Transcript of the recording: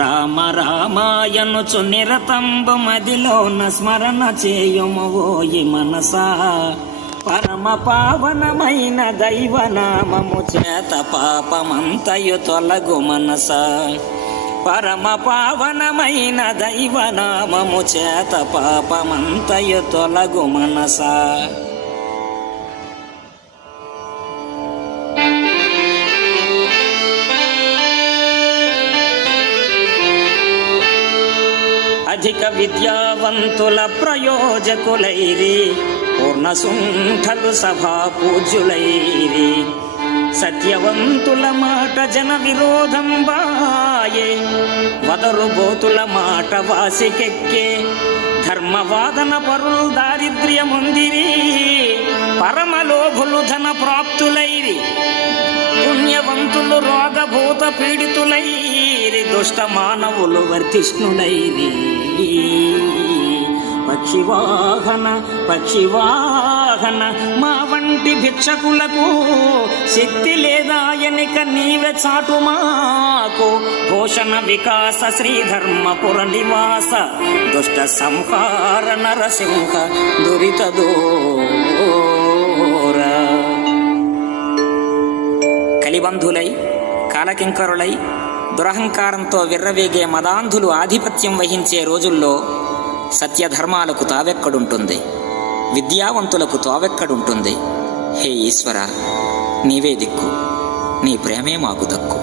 రామ రామాయనుచు నిరతంబు మదిలోన స్మరణ చేయుమవోయి మనసా. పరమ పావనమైన దైవనామము చేత పాపమంతయు తొలగు మనసా. పరమ పావనమైన దైవనామము చేత పాపమంతయు తొలగు మనసా. అధిక విద్యావంతుల ప్రయోజకులైరి, పూర్ణసుంఠలు సభా పూజ్యులైరి. సత్యవంతుల మాట జన విరోధం బాయే, వదరుబోతుల మాట వాసికెక్కే. ధర్మవాదన పరులు దారిద్ర్యముందిరి, పరమలోభులు ధన ప్రాప్తులైరి. పుణ్యవంతులు రోగభూత పీడితులైరి, దుష్ట మానవులు వర్ధిష్ణులైరి. పక్షివాహన పక్షివాహన మా వంటి భిక్షకులకు శక్తి లేదాయనిక నీవే చాటు మాకు. పోషణ వికాస శ్రీధర్మపుర నివాస, దుష్ట సంహార నరసింహ దురిత దూర. కలిబంధులై కాలకింకరులై దురహంకారంతో విర్రవేగే మదాంధులు ఆధిపత్యం వహించే రోజుల్లో సత్యధర్మాలకు తావెక్కడుంటుంది, విద్యావంతులకు తావెక్కడుంటుంది. హే ఈశ్వర, నీవే దిక్కు, నీ ప్రేమే మాకు దక్కు.